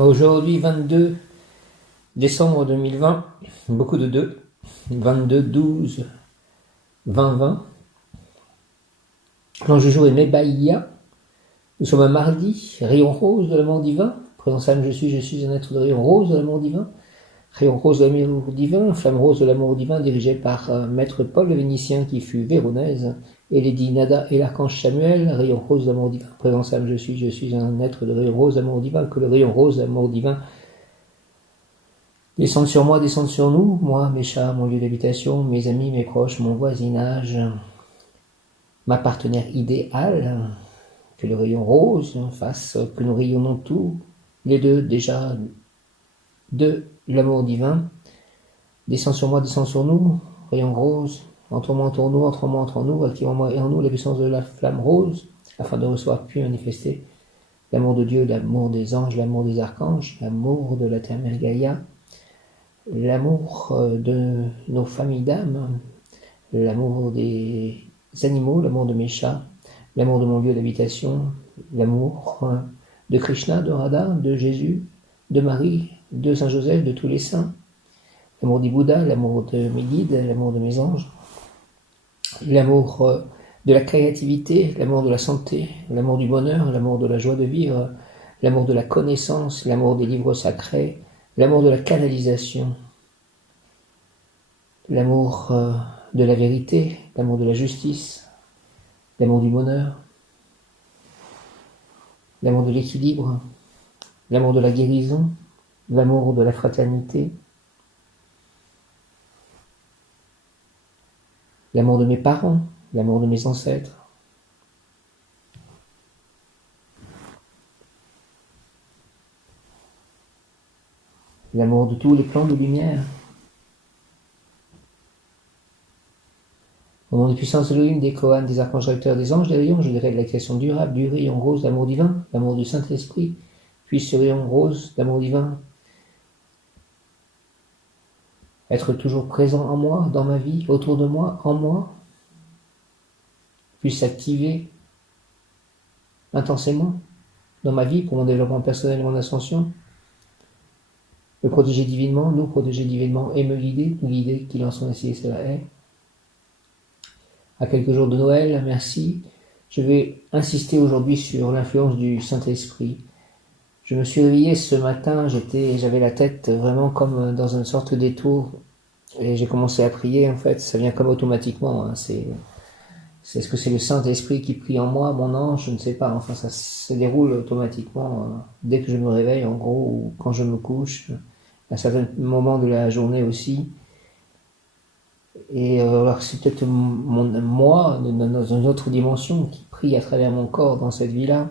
Aujourd'hui, 22 décembre 2020, beaucoup de 2, 22, 12, 20, 20. L'ange du jour est Mebaïa. Nous sommes un mardi, rayon rose de l'amour divin. Présent Sam, je suis un être de rayon rose de l'amour divin. Rayon rose de l'amour divin, flamme rose de l'amour divin, dirigée par maître Paul le Vénitien qui fut véronaise, et Lady Nada et l'archange Samuel, rayon rose de l'amour divin. Présent Sam, je suis un être de rayon rose de l'amour divin, que le rayon rose de l'amour divin descende sur moi, descende sur nous, moi, mes chats, mon lieu d'habitation, mes amis, mes proches, mon voisinage, ma partenaire idéale, que le rayon rose fasse que nous rayonnons tous les deux déjà de l'amour divin. Descend sur moi, descend sur nous, rayon rose, entre-moi, entre nous, entre-moi, entre nous, activant moi et en nous la puissance de la flamme rose, afin de recevoir puis manifester l'amour de Dieu, l'amour des anges, l'amour des archanges, l'amour de la terre Gaïa, l'amour de nos familles d'âmes, l'amour des animaux, l'amour de mes chats, l'amour de mon lieu d'habitation, l'amour de Krishna, de Radha, de Jésus, de Marie, de Saint Joseph, de tous les saints, l'amour des Bouddhas, l'amour de mes guides, l'amour de mes anges, l'amour de la créativité, l'amour de la santé, l'amour du bonheur, l'amour de la joie de vivre, l'amour de la connaissance, l'amour des livres sacrés, l'amour de la canalisation, l'amour de la vérité, l'amour de la justice, l'amour du bonheur, l'amour de l'équilibre, l'amour de la guérison, l'amour de la fraternité, l'amour de mes parents, l'amour de mes ancêtres, l'amour de tous les plans de lumière. Au nom des puissances Elohim, des Kohanes, des archanges recteurs, des anges, des rayons, je dirais de la création durable, du rayon rose d'amour divin, l'amour du Saint-Esprit, puis ce rayon rose d'amour divin être toujours présent en moi, dans ma vie, autour de moi, en moi, puisse s'activer intensément dans ma vie pour mon développement personnel et mon ascension, me protéger divinement, nous protéger divinement et me guider, qu'il en soit ainsi et cela est. À quelques jours de Noël, merci. Je vais insister aujourd'hui sur l'influence du Saint-Esprit. Je me suis réveillé ce matin, j'avais la tête vraiment comme dans une sorte d'étau, et j'ai commencé à prier, en fait, ça vient comme automatiquement, hein. Est-ce que c'est le Saint-Esprit qui prie en moi, mon ange, je ne sais pas, enfin ça se déroule automatiquement dès que je me réveille, en gros, ou quand je me couche, à certains moments de la journée aussi. Et alors c'est peut-être moi, dans une autre dimension, qui prie à travers mon corps dans cette vie-là.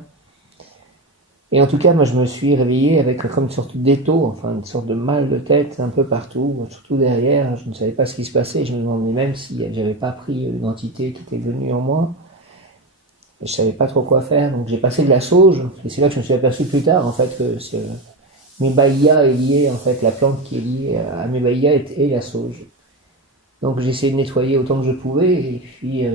Et en tout cas, moi je me suis réveillé avec comme une sorte d'étau, enfin une sorte de mal de tête un peu partout, surtout derrière. Je ne savais pas ce qui se passait, je me demandais même si j'avais pas pris une entité qui était venue en moi. Et je savais pas trop quoi faire, donc j'ai passé de la sauge, et c'est là que je me suis aperçu plus tard en fait que Mebaïa est lié, en fait, la plante qui est liée à Mebaïa est la sauge. Donc j'ai essayé de nettoyer autant que je pouvais, et puis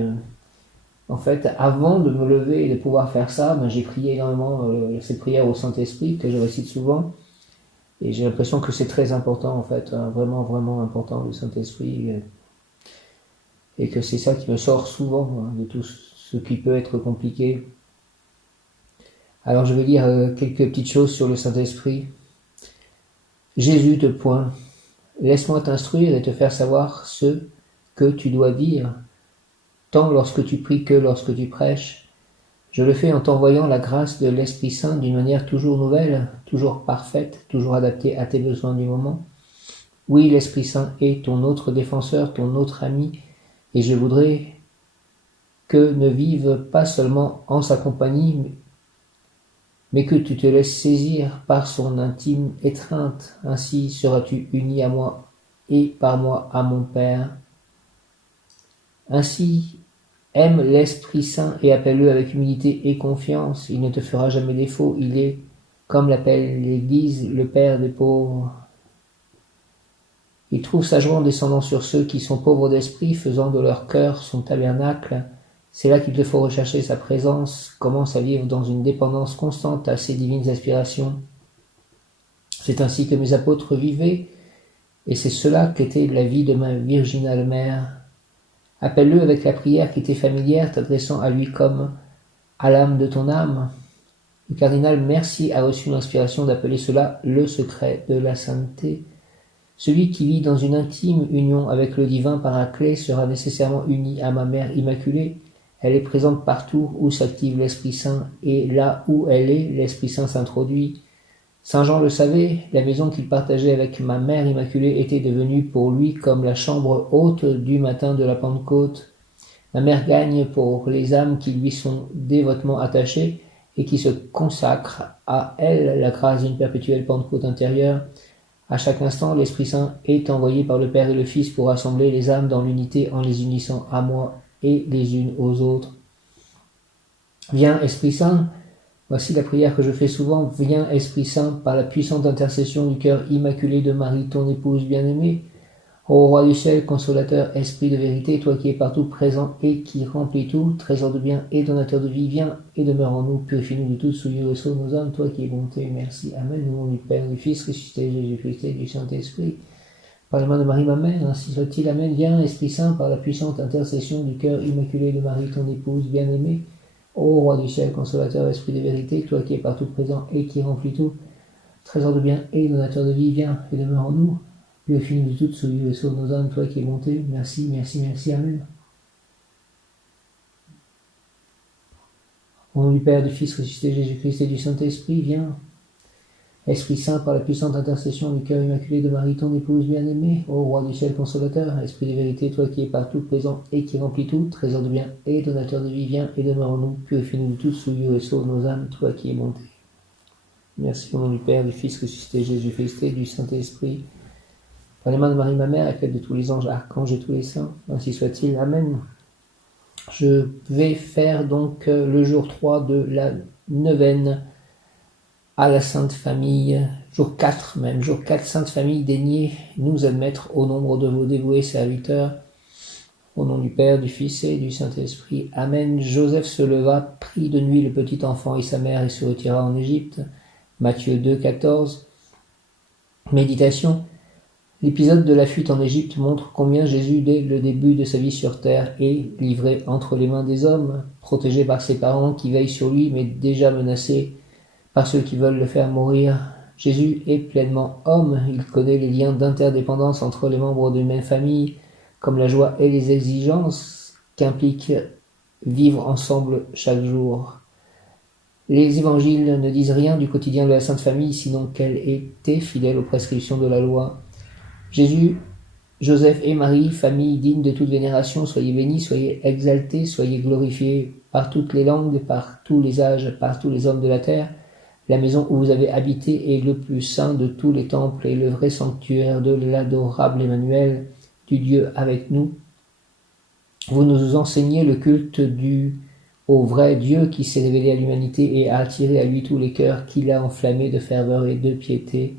en fait, avant de me lever et de pouvoir faire ça, j'ai prié énormément cette prière au Saint-Esprit que je récite souvent, et j'ai l'impression que c'est très important en fait, vraiment vraiment important le Saint-Esprit, et que c'est ça qui me sort souvent de tout ce qui peut être compliqué. Alors je vais lire quelques petites choses sur le Saint-Esprit. Jésus te point. Laisse-moi t'instruire et te faire savoir ce que tu dois dire, tant lorsque tu pries que lorsque tu prêches. Je le fais en t'envoyant la grâce de l'Esprit Saint d'une manière toujours nouvelle, toujours parfaite, toujours adaptée à tes besoins du moment. Oui, l'Esprit Saint est ton autre défenseur, ton autre ami, et je voudrais que ne vive pas seulement en sa compagnie, mais que tu te laisses saisir par son intime étreinte. Ainsi seras-tu uni à moi et par moi à mon Père. Ainsi, aime l'Esprit Saint et appelle-le avec humilité et confiance. Il ne te fera jamais défaut. Il est, comme l'appelle l'Église, le Père des pauvres. Il trouve sa joie en descendant sur ceux qui sont pauvres d'esprit, faisant de leur cœur son tabernacle. C'est là qu'il te faut rechercher sa présence, commence à vivre dans une dépendance constante à ses divines aspirations. C'est ainsi que mes apôtres vivaient, et c'est cela qu'était la vie de ma virginale mère. Appelle-le avec la prière qui t'est familière, t'adressant à lui comme à l'âme de ton âme. Le cardinal Mercier a reçu l'inspiration d'appeler cela le secret de la sainteté. Celui qui vit dans une intime union avec le divin Paraclet sera nécessairement uni à ma mère immaculée. Elle est présente partout où s'active l'Esprit Saint, et là où elle est, l'Esprit Saint s'introduit. Saint Jean le savait, la maison qu'il partageait avec ma mère immaculée était devenue pour lui comme la chambre haute du matin de la Pentecôte. Ma mère gagne pour les âmes qui lui sont dévotement attachées et qui se consacrent à elle la grâce d'une perpétuelle Pentecôte intérieure. À chaque instant, l'Esprit Saint est envoyé par le Père et le Fils pour rassembler les âmes dans l'unité en les unissant à moi et les unes aux autres. Viens, Esprit Saint, voici la prière que je fais souvent. Viens, Esprit Saint, par la puissante intercession du cœur immaculé de Marie, ton épouse bien-aimée. Ô Roi du ciel, consolateur, esprit de vérité, toi qui es partout présent et qui remplis tout, trésor de bien et donateur de vie, viens et demeure en nous, purifie-nous de toute souillure et sauve nos âmes, toi qui es bonté, merci. Amen. Au nom du Père, du Fils, ressuscité, Jésus-Christ et du Saint-Esprit. Par la main de Marie, ma mère, ainsi soit-il. Amen. Viens, Esprit Saint, par la puissante intercession du cœur immaculé de Marie, ton épouse bien-aimée. Ô Roi du ciel, consolateur, esprit de vérité, toi qui es partout présent et qui remplis tout, trésor de bien et donateur de vie, viens et demeure en nous. Purifie-nous de toute souillure et sauve nos âmes, toi qui es bonté. Merci, merci, merci. Amen. Au nom du Père, du Fils, ressuscité, Jésus-Christ et du Saint-Esprit, viens. Esprit Saint, par la puissante intercession du cœur immaculé de Marie, ton épouse bien-aimée, ô Roi du ciel consolateur, esprit de vérité, toi qui es partout présent et qui remplis tout, trésor de bien et donateur de vie, viens et demeure en nous. Purifie-nous de toute souillure et sauve nos âmes, toi qui es bonté. Merci au nom du Père, du Fils, ressuscité, Jésus-Christ et du Saint-Esprit. Par les mains de Marie, ma mère, avec l'aide de tous les anges, archanges et tous les saints, ainsi soit-il. Amen. Je vais faire donc le jour 3 de la neuvaine à la Sainte Famille, jour 4 même, jour 4, Sainte Famille, daignez nous admettre au nombre de vos dévoués serviteurs, au nom du Père, du Fils et du Saint-Esprit. Amen. Joseph se leva, prit de nuit le petit enfant et sa mère et se retira en Égypte. Matthieu 2, 14. Méditation. L'épisode de la fuite en Égypte montre combien Jésus, dès le début de sa vie sur terre, est livré entre les mains des hommes, protégé par ses parents qui veillent sur lui, mais déjà menacé par ceux qui veulent le faire mourir. Jésus est pleinement homme, il connaît les liens d'interdépendance entre les membres d'une même famille, comme la joie et les exigences qu'implique vivre ensemble chaque jour. Les évangiles ne disent rien du quotidien de la Sainte Famille, sinon qu'elle était fidèle aux prescriptions de la loi. Jésus, Joseph et Marie, famille digne de toute vénération, soyez bénis, soyez exaltés, soyez glorifiés par toutes les langues, par tous les âges, par tous les hommes de la terre. La maison où vous avez habité est le plus saint de tous les temples et le vrai sanctuaire de l'adorable Emmanuel, du Dieu avec nous. Vous nous enseignez le culte au vrai Dieu qui s'est révélé à l'humanité et a attiré à lui tous les cœurs qu'il a enflammés de ferveur et de piété.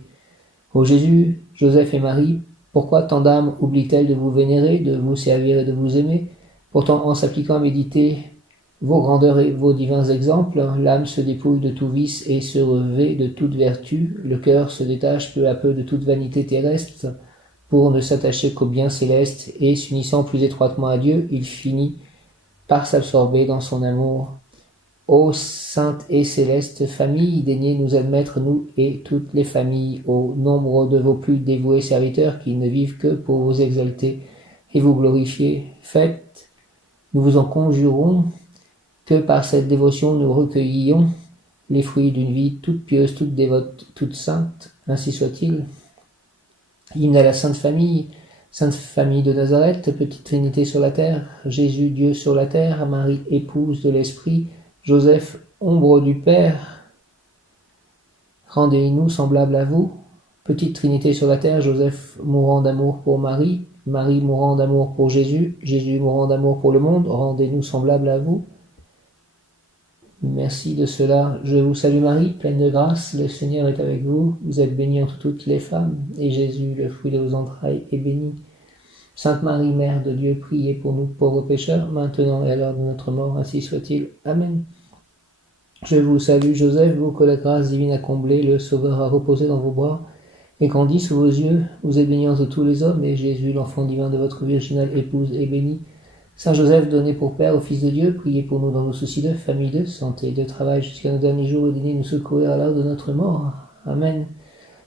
Ô Jésus, Joseph et Marie, pourquoi tant d'âmes oublient-elles de vous vénérer, de vous servir et de vous aimer? Pourtant, en s'appliquant à méditer vos grandeurs et vos divins exemples, l'âme se dépouille de tout vice et se revêt de toute vertu, le cœur se détache peu à peu de toute vanité terrestre pour ne s'attacher qu'au bien céleste et, s'unissant plus étroitement à Dieu, il finit par s'absorber dans son amour. Ô sainte et céleste famille, daignez nous admettre, nous et toutes les familles, au nombre de vos plus dévoués serviteurs qui ne vivent que pour vous exalter et vous glorifier. Faites, nous vous en conjurons, que par cette dévotion nous recueillions les fruits d'une vie toute pieuse, toute dévote, toute sainte, ainsi soit-il. Hymne à la Sainte Famille de Nazareth, petite Trinité sur la terre, Jésus Dieu sur la terre, Marie épouse de l'Esprit, Joseph ombre du Père, rendez-nous semblables à vous. Petite Trinité sur la terre, Joseph mourant d'amour pour Marie, Marie mourant d'amour pour Jésus, Jésus mourant d'amour pour le monde, rendez-nous semblables à vous. Merci de cela. Je vous salue Marie, pleine de grâce, le Seigneur est avec vous. Vous êtes bénie entre toutes les femmes, et Jésus, le fruit de vos entrailles, est béni. Sainte Marie, Mère de Dieu, priez pour nous pauvres pécheurs, maintenant et à l'heure de notre mort, ainsi soit-il. Amen. Je vous salue Joseph, vous que la grâce divine a comblé, le Sauveur a reposé dans vos bras. et grandit sous vos yeux. Vous êtes bénie entre tous les hommes, et Jésus, l'enfant divin de votre virginale épouse, est béni. Saint Joseph, donné pour Père au Fils de Dieu, priez pour nous dans nos soucis de famille, de santé, de travail, jusqu'à nos derniers jours, et daignez nous secourir à l'heure de notre mort. Amen.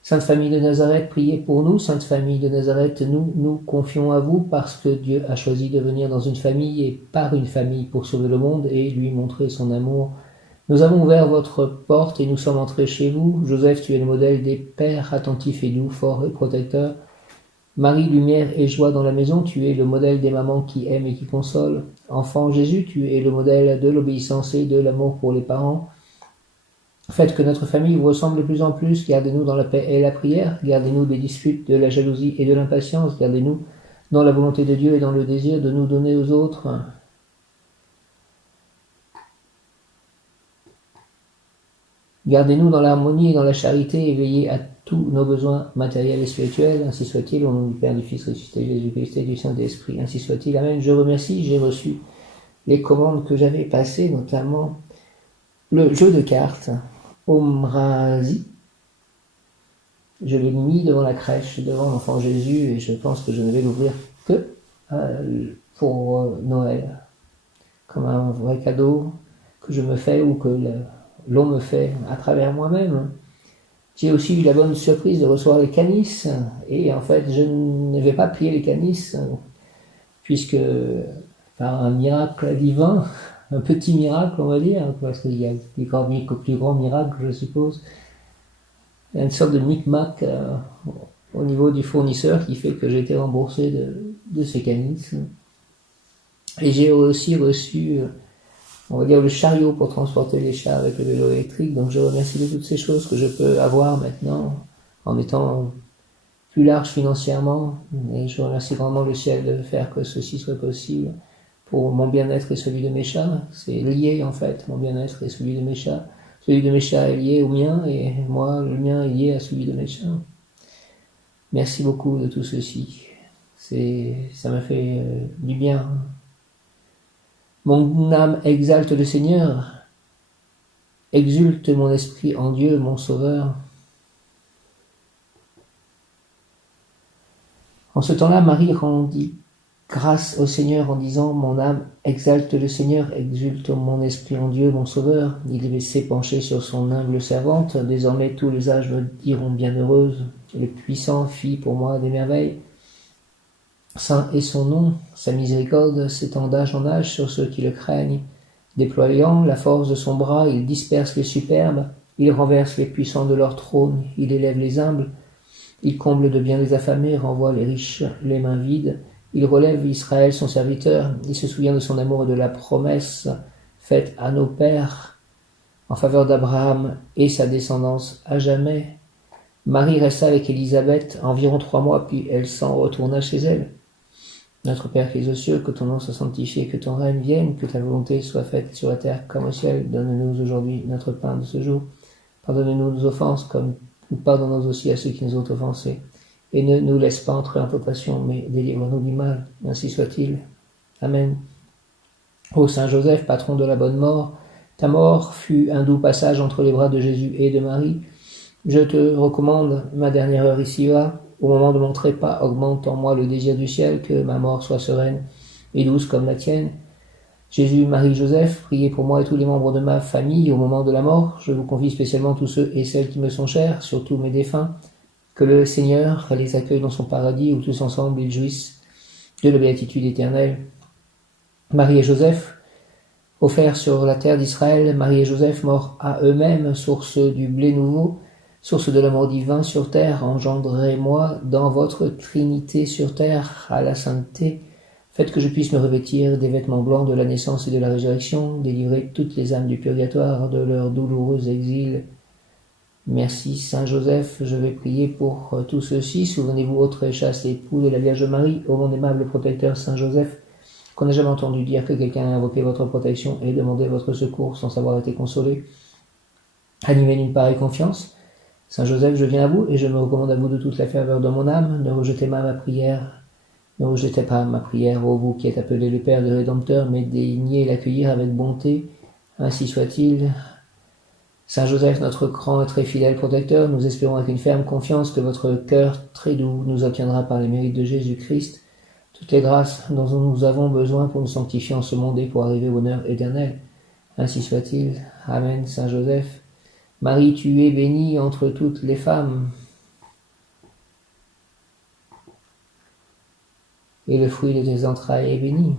Sainte Famille de Nazareth, priez pour nous. Sainte Famille de Nazareth, nous nous confions à vous parce que Dieu a choisi de venir dans une famille et par une famille pour sauver le monde et lui montrer son amour. Nous avons ouvert votre porte et nous sommes entrés chez vous. Joseph, tu es le modèle des pères attentifs et doux, forts et protecteurs. Marie, lumière et joie dans la maison, tu es le modèle des mamans qui aiment et qui consolent. Enfant Jésus, tu es le modèle de l'obéissance et de l'amour pour les parents. Faites que notre famille vous ressemble de plus en plus. Gardez-nous dans la paix et la prière. Gardez-nous des disputes, de la jalousie et de l'impatience. Gardez-nous dans la volonté de Dieu et dans le désir de nous donner aux autres. Gardez-nous dans l'harmonie et dans la charité et veillez à tous nos besoins matériels et spirituels. Ainsi soit-il, au nom du Père, du Fils ressuscité, Jésus-Christ et du Saint-Esprit. Ainsi soit-il. Amen. Je remercie. J'ai reçu les commandes que j'avais passées, notamment le jeu de cartes. Omrazi. Je l'ai mis devant la crèche, devant l'enfant Jésus, et je pense que je ne vais l'ouvrir que pour Noël, comme un vrai cadeau que je me fais ou que l'on me fait à travers moi-même. J'ai aussi eu la bonne surprise de recevoir les canisses, et en fait je ne vais pas plier les canisses, puisque par un miracle divin, un petit miracle, on va dire, parce qu'il y a plus grand miracle, je suppose. Il y a une sorte de micmac au niveau du fournisseur qui fait que j'ai été remboursé de ces canisses. Et j'ai aussi reçu, on va dire, le chariot pour transporter les chats avec le vélo électrique. Donc je remercie de toutes ces choses que je peux avoir maintenant en étant plus large financièrement. Et je remercie vraiment le ciel de faire que ceci soit possible. Pour mon bien-être et celui de mes chats, c'est lié en fait, mon bien-être et celui de mes chats. Celui de mes chats est lié au mien et moi, le mien est lié à celui de mes chats. Merci beaucoup de tout ceci. Ça m'a fait du bien. Mon âme exalte le Seigneur, exulte mon esprit en Dieu, mon Sauveur. En ce temps-là, Marie rendit grâce au Seigneur en disant « Mon âme exalte le Seigneur, exulte mon esprit en Dieu, mon Sauveur. Il s'est penché sur son humble servante. Désormais, tous les âges me diront bienheureuse. Le puissant fit pour moi des merveilles. Saint est son nom, sa miséricorde s'étend d'âge en âge sur ceux qui le craignent. Déployant la force de son bras, il disperse les superbes, il renverse les puissants de leur trône, il élève les humbles, il comble de bien les affamés, renvoie les riches les mains vides. Il relève Israël, son serviteur, il se souvient de son amour et de la promesse faite à nos pères en faveur d'Abraham et sa descendance à jamais. Marie resta avec Élisabeth environ 3 mois, puis elle s'en retourna chez elle. Notre Père qui es aux cieux, que ton nom soit sanctifié, que ton règne vienne, que ta volonté soit faite sur la terre comme au ciel. Donne-nous aujourd'hui notre pain de ce jour. Pardonne-nous nos offenses, comme nous pardonnons aussi à ceux qui nous ont offensés. Et ne nous laisse pas entrer en tentation, mais délivre-nous du mal. Ainsi soit-il. Amen. Ô Saint Joseph, patron de la bonne mort, ta mort fut un doux passage entre les bras de Jésus et de Marie. Je te recommande ma dernière heure ici-bas. Au moment de mon trépas, augmente en moi le désir du ciel, que ma mort soit sereine et douce comme la tienne. Jésus, Marie, Joseph, priez pour moi et tous les membres de ma famille au moment de la mort. Je vous confie spécialement tous ceux et celles qui me sont chers, surtout mes défunts. Que le Seigneur les accueille dans son paradis où tous ensemble ils jouissent de la béatitude éternelle. Marie et Joseph, offerts sur la terre d'Israël, Marie et Joseph morts à eux-mêmes, source du blé nouveau, source de l'amour divin sur terre, engendrez-moi dans votre Trinité sur terre à la sainteté. Faites que je puisse me revêtir des vêtements blancs de la naissance et de la résurrection, délivrer toutes les âmes du purgatoire de leur douloureux exil. Merci Saint Joseph, je vais prier pour tout ceci. Souvenez-vous, ô très chaste époux de la Vierge Marie, ô mon aimable protecteur Saint Joseph, qu'on n'a jamais entendu dire que quelqu'un a invoqué votre protection et demandé votre secours sans savoir été consolé. Animé d'une pareille confiance, Saint Joseph, je viens à vous et je me recommande à vous de toute la ferveur de mon âme. Ne rejetez pas ma prière. Ne rejetez pas ma prière, ô vous qui êtes appelé le Père du Rédempteur, mais daignez l'accueillir avec bonté. Ainsi soit-il. Saint Joseph, notre grand et très fidèle protecteur, nous espérons avec une ferme confiance que votre cœur très doux nous obtiendra par les mérites de Jésus-Christ toutes les grâces dont nous avons besoin pour nous sanctifier en ce monde et pour arriver au bonheur éternel. Ainsi soit-il. Amen. Saint Joseph, Marie, tu es bénie entre toutes les femmes, et le fruit de tes entrailles est béni.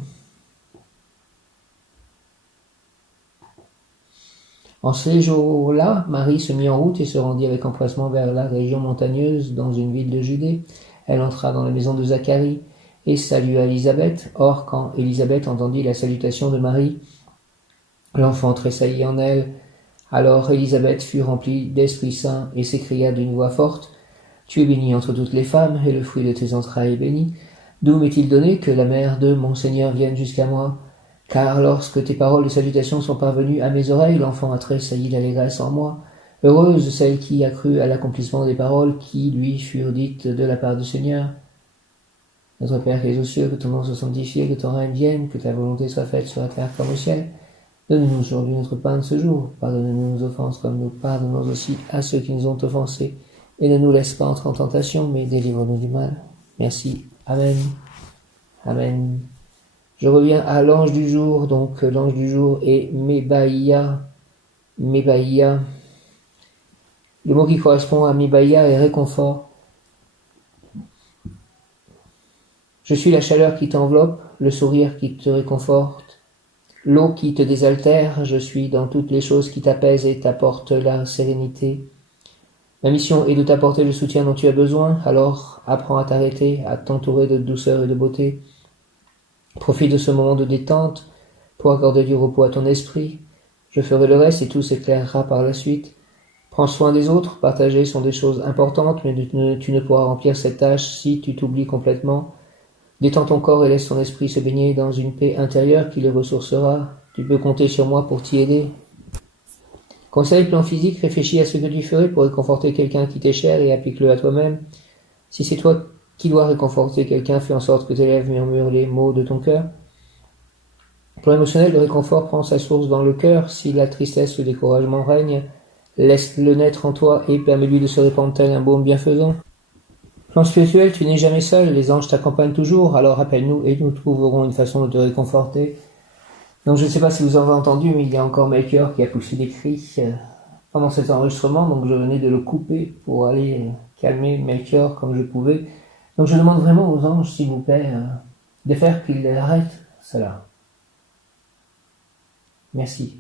En ces jours-là, Marie se mit en route et se rendit avec empressement vers la région montagneuse dans une ville de Judée. Elle entra dans la maison de Zacharie et salua Élisabeth. Or, quand Élisabeth entendit la salutation de Marie, l'enfant tressaillit en elle. Alors Élisabeth fut remplie d'Esprit Saint et s'écria d'une voix forte, « Tu es bénie entre toutes les femmes, et le fruit de tes entrailles est béni. D'où m'est-il donné que la mère de mon Seigneur vienne jusqu'à moi ? Car lorsque tes paroles de salutation sont parvenues à mes oreilles, l'enfant a tressailli d'allégresse en moi. Heureuse celle qui a cru à l'accomplissement des paroles qui lui furent dites de la part du Seigneur. Notre Père qui es aux cieux, que ton nom soit sanctifié, que ton règne vienne, que ta volonté soit faite sur la terre comme au ciel. Donne-nous aujourd'hui notre pain de ce jour. Pardonne-nous nos offenses comme nous pardonnons aussi à ceux qui nous ont offensés. Et ne nous laisse pas entrer en tentation, mais délivre-nous du mal. Merci. Amen. Amen. Je reviens à l'ange du jour. Donc l'ange du jour est Mebaïa. Mebaïa. Le mot qui correspond à Mebaïa est réconfort. Je suis la chaleur qui t'enveloppe, le sourire qui te réconforte, l'eau qui te désaltère, je suis dans toutes les choses qui t'apaisent et t'apportent la sérénité. Ma mission est de t'apporter le soutien dont tu as besoin, alors apprends à t'arrêter, à t'entourer de douceur et de beauté. Profite de ce moment de détente pour accorder du repos à ton esprit. Je ferai le reste et tout s'éclairera par la suite. Prends soin des autres, partager sont des choses importantes, mais tu ne pourras remplir cette tâche si tu t'oublies complètement. Détends ton corps et laisse ton esprit se baigner dans une paix intérieure qui le ressourcera. Tu peux compter sur moi pour t'y aider. Conseil plan physique, réfléchis à ce que tu ferais pour réconforter quelqu'un qui t'est cher et applique-le à toi-même. Si c'est toi qui dois réconforter quelqu'un, fais en sorte que tes lèvres murmurent les mots de ton cœur. Plan émotionnel, le réconfort prend sa source dans le cœur. Si la tristesse ou le découragement règne, laisse-le naître en toi et permets-lui de se répandre tel un baume bienfaisant. Plan spirituel, tu n'es jamais seul, les anges t'accompagnent toujours, alors appelle-nous et nous trouverons une façon de te réconforter. Donc je ne sais pas si vous avez entendu, mais il y a encore Melchior qui a poussé des cris pendant cet enregistrement, donc je venais de le couper pour aller calmer Melchior comme je pouvais. Donc je demande vraiment aux anges, s'il vous plaît, de faire qu'ils arrêtent cela. Merci.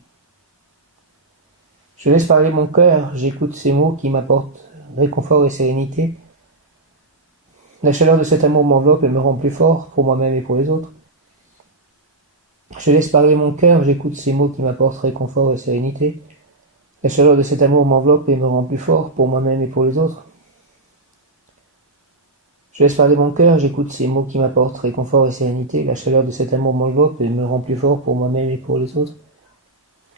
Je laisse parler mon cœur, j'écoute ces mots qui m'apportent réconfort et sérénité. La chaleur de cet amour m'enveloppe et me rend plus fort pour moi-même et pour les autres. Je laisse parler mon cœur, j'écoute ces mots qui m'apportent réconfort et sérénité. La chaleur de cet amour m'enveloppe et me rend plus fort pour moi-même et pour les autres. Je laisse parler mon cœur, j'écoute ces mots qui m'apportent réconfort et sérénité. La chaleur de cet amour m'enveloppe et me rend plus fort pour moi-même et pour les autres.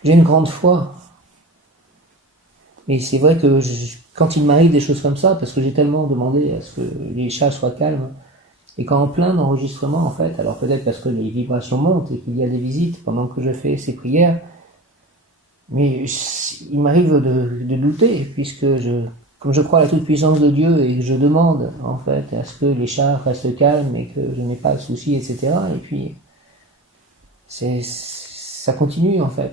J'ai une grande foi. Mais c'est vrai que quand il m'arrive des choses comme ça, parce que j'ai tellement demandé à ce que les chats soient calmes, et quand en plein enregistrement, en fait, alors peut-être parce que les vibrations montent et qu'il y a des visites pendant que je fais ces prières, mais il m'arrive de douter, puisque comme je crois à la toute-puissance de Dieu et que je demande, en fait, à ce que les chats restent calmes et que je n'ai pas de soucis, etc. Et puis, ça continue, en fait.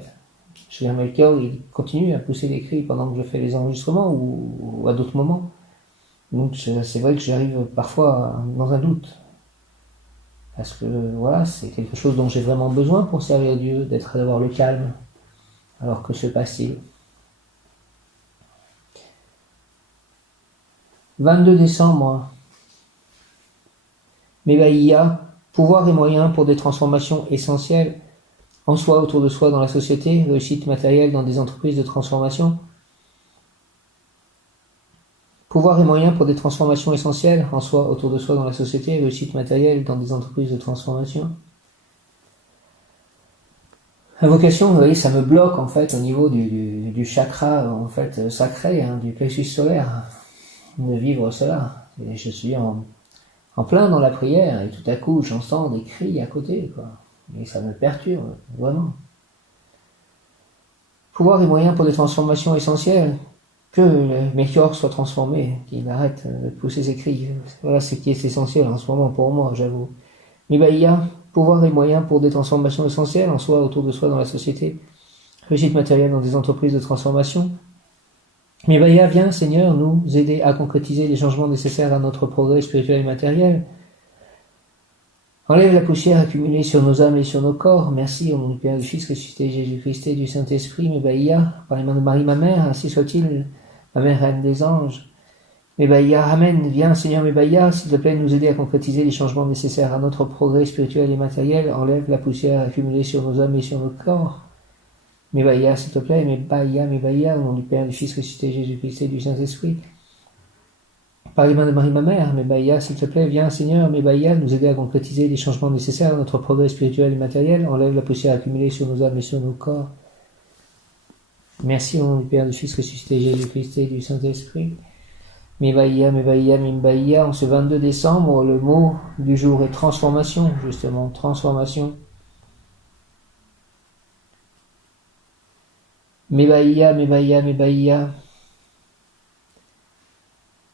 Chez Melchior, il continue à pousser des cris pendant que je fais les enregistrements ou à d'autres moments. Donc c'est vrai que j'arrive parfois dans un doute. Parce que voilà, c'est quelque chose dont j'ai vraiment besoin pour servir Dieu, d'avoir le calme. Alors que se passe-t-il ? 22 décembre. Mebaïa, pouvoir et moyens pour des transformations essentielles en soi, autour de soi, dans la société, réussite matérielle dans des entreprises de transformation. Pouvoir et moyens pour des transformations essentielles en soi, autour de soi, dans la société, réussite matérielle dans des entreprises de transformation. Invocation, vous voyez, ça me bloque en fait au niveau du chakra en fait sacré, du plexus solaire, de vivre cela. Et je suis en plein dans la prière et tout à coup j'entends des cris à côté, quoi. Et ça me perturbe, vraiment. pouvoir et moyens pour des transformations essentielles, que Melchior soit transformé, qu'il arrête de pousser ses cris. Voilà ce qui est essentiel en ce moment pour moi, j'avoue. Mibaïa, pouvoir et moyens pour des transformations essentielles en soi, autour de soi, dans la société. Réussite matérielle dans des entreprises de transformation. Mibaïa, viens, Seigneur, nous aider à concrétiser les changements nécessaires à notre progrès spirituel et matériel. Enlève la poussière accumulée sur nos âmes et sur nos corps. Merci au nom du Père, du Fils, ressuscité, Jésus-Christ et du Saint-Esprit. Mibaïa, par les mains de Marie, ma mère, ainsi soit-il, ma mère, reine des anges. Mibaïa, Amen. Viens, Seigneur Mibaïa, s'il te plaît, nous aider à concrétiser les changements nécessaires à notre progrès spirituel et matériel. Enlève la poussière accumulée sur nos âmes et sur nos corps. Mibaïa, s'il te plaît, Mibaïa, au nom du Père, du Fils, ressuscité, Jésus-Christ et du Saint-Esprit. Par les mains de Marie, ma mère, Mibaïa, s'il te plaît, viens, Seigneur, Mibaïa, nous aider à concrétiser les changements nécessaires à notre progrès spirituel et matériel. Enlève la poussière accumulée sur nos âmes et sur nos corps. Merci au nom du Père, du Fils, ressuscité, Jésus-Christ et du Saint-Esprit. Mibaïa, en ce 22 décembre, le mot du jour est transformation, justement, transformation. Mibaïa.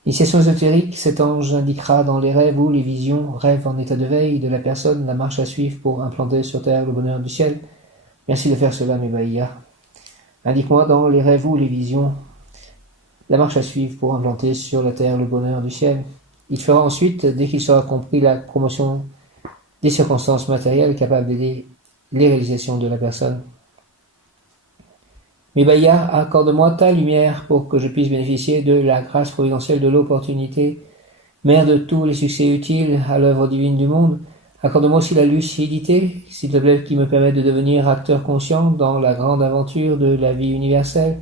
Initiation ésotérique, cet ange indiquera dans les rêves ou les visions, rêves en état de veille de la personne, la marche à suivre pour implanter sur terre le bonheur du ciel. Merci de faire cela, Mibaïa. Indique-moi dans les rêves ou les visions, la marche à suivre pour implanter sur la terre le bonheur du ciel. Il fera ensuite, dès qu'il sera compris, la promotion des circonstances matérielles capables d'aider les réalisations de la personne. Mibaïa, accorde-moi ta lumière pour que je puisse bénéficier de la grâce providentielle de l'opportunité. Mère de tous les succès utiles à l'œuvre divine du monde, accorde-moi aussi la lucidité, s'il te plaît, qui me permet de devenir acteur conscient dans la grande aventure de la vie universelle.